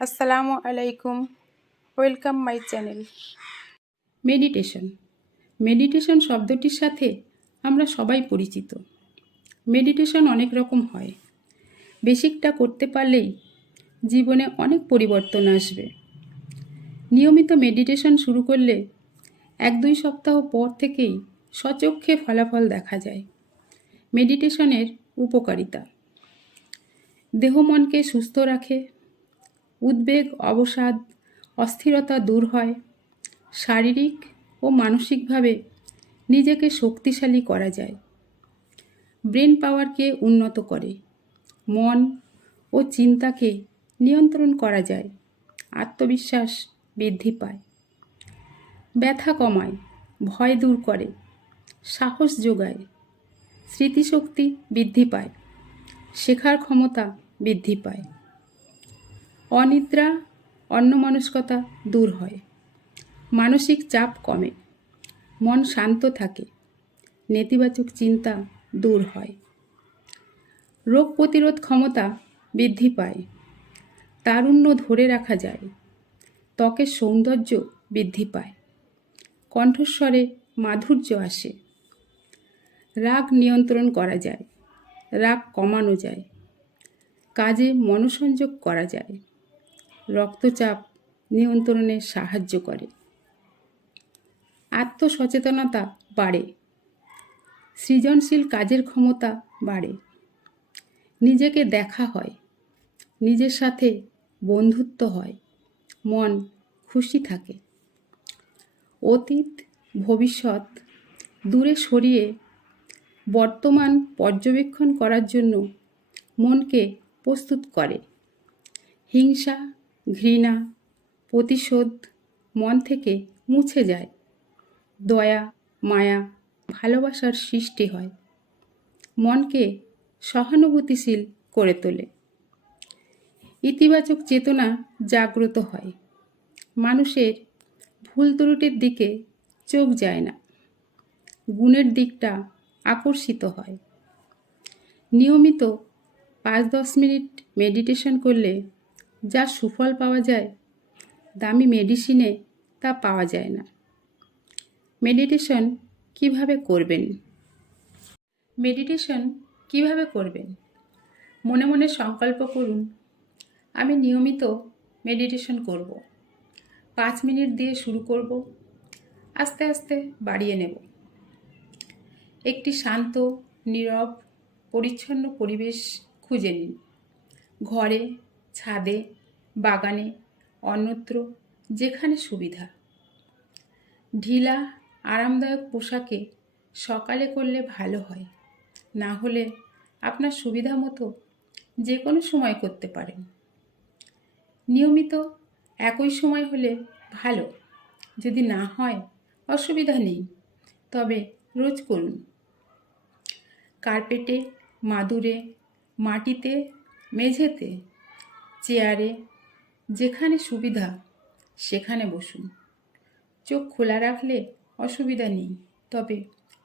আসসালামু আলাইকুম, welcome my channel. Meditation শব্দটির সাথে আমরা সবাই পরিচিত। মেডিটেশন অনেক রকম হয়। বেসিকটা করতে পারলেই জীবনে অনেক পরিবর্তন আসবে। নিয়মিত মেডিটেশন শুরু করলে 1-2 সপ্তাহ পর থেকেই সচক্ষে ফলাফল দেখা যায়। মেডিটেশনের উপকারিতা: দেহ মনকে সুস্থ রাখে, উদ্বেগ, অবসাদ, অস্থিরতা দূর হয়, শারীরিক ও মানসিকভাবে নিজেকে শক্তিশালী করা যায়, ব্রেন পাওয়ারকে উন্নত করে, মন ও চিন্তাকে নিয়ন্ত্রণ করা যায়, আত্মবিশ্বাস বৃদ্ধি পায়, ব্যথা কমায়, ভয় দূর করে, সাহস যোগায়, স্মৃতিশক্তি বৃদ্ধি পায়, শেখার ক্ষমতা বৃদ্ধি পায়, অনিদ্রা, অন্যমনস্কতা দূর হয়, মানসিক চাপ কমে, মন শান্ত থাকে, নেতিবাচক চিন্তা দূর হয়, রোগ প্রতিরোধ ক্ষমতা বৃদ্ধি পায়, তারুণ্য ধরে রাখা যায়, ত্বকের সৌন্দর্য বৃদ্ধি পায়, কণ্ঠস্বরে মাধুর্য আসে, রাগ নিয়ন্ত্রণ করা যায়, রাগ কমানো যায়, কাজে মনোসংযোগ করা যায়, রক্তচাপ নিয়ন্ত্রণে সাহায্য করে, আত্মসচেতনতা বাড়ে, সৃজনশীল কাজের ক্ষমতা বাড়ে, নিজেকে দেখা হয়, নিজের সাথে বন্ধুত্ব হয়, মন খুশি থাকে, অতীত ভবিষ্যৎ দূরে সরিয়ে বর্তমান পর্যবেক্ষণ করার জন্য মনকে প্রস্তুত করে, হিংসা, ঘৃণা, প্রতিশোধ মন থেকে মুছে যায়, দয়া, মায়া, ভালোবাসার সৃষ্টি হয়, মনকে সহানুভূতিশীল করে তোলে, ইতিবাচক চেতনা জাগ্রত হয়, মানুষের ভুল ত্রুটির দিকে চোখ যায় না, গুণের দিকটা আকর্ষিত হয়। নিয়মিত 5-10 মিনিট মেডিটেশন করলে যা সুফল পাওয়া যায়, দামি মেডিসিনে তা পাওয়া যায় না। মেডিটেশন কিভাবে করবেন? মনে মনে সংকল্প করুন, আমি নিয়মিত মেডিটেশন করব। 5 মিনিট দিয়ে শুরু করব, আস্তে আস্তে বাড়িয়ে নেব। একটি শান্ত, নীরব, পরিচ্ছন্ন পরিবেশ খুঁজে নিন। ঘরে, ছাদে, বাগানে, অন্যত্র যেখানে সুবিধা। ঢিলা, আরামদায়ক পোশাকে সকালে করলে ভালো হয়, না হলে আপনার সুবিধা মতো যে কোনো সময় করতে পারেন। নিয়মিত একই সময় হলে ভালো, যদি না হয় অসুবিধা নেই, তবে রোজ করুন। কার্পেটে, মাদুরে, মাটিতে, মেঝেতে, চেয়ারে, যেখানে সুবিধা সেখানে বসুন। চোখ খোলা রাখলে অসুবিধা নেই, তবে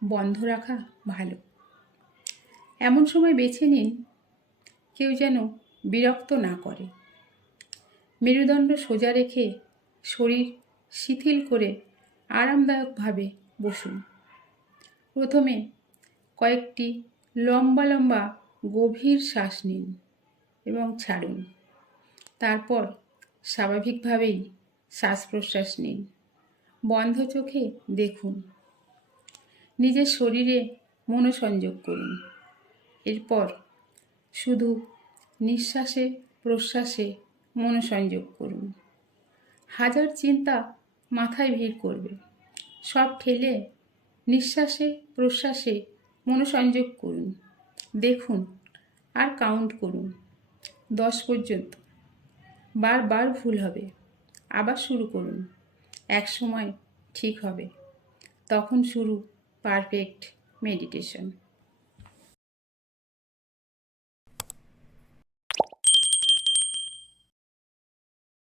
বন্ধ রাখা ভালো। এমন সময় বেছে নিন কেউ যেন বিরক্ত না করে। মেরুদণ্ড সোজা রেখে শরীর শিথিল করে আরামদায়কভাবে বসুন। প্রথমে কয়েকটি লম্বা লম্বা গভীর শ্বাস নিন এবং ছাড়ুন। তারপর স্বাভাবিকভাবেই শ্বাস প্রশ্বাস নিন। বন্ধ চোখে দেখুন, নিজের শরীরে মনোসংযোগ করুন। এরপর শুধু নিঃশ্বাসে প্রশ্বাসে মনোসংযোগ করুন। হাজার চিন্তা মাথায় ভিড় করবে, সব ঠেলে নিঃশ্বাসে প্রশ্বাসে মনোসংযোগ করুন। দেখুন আর কাউন্ট করুন 10 পর্যন্ত। বারবার ভুল হবে, আবার শুরু করুন। এক সময় ঠিক হবে, তখন শুরু পারফেক্ট মেডিটেশন।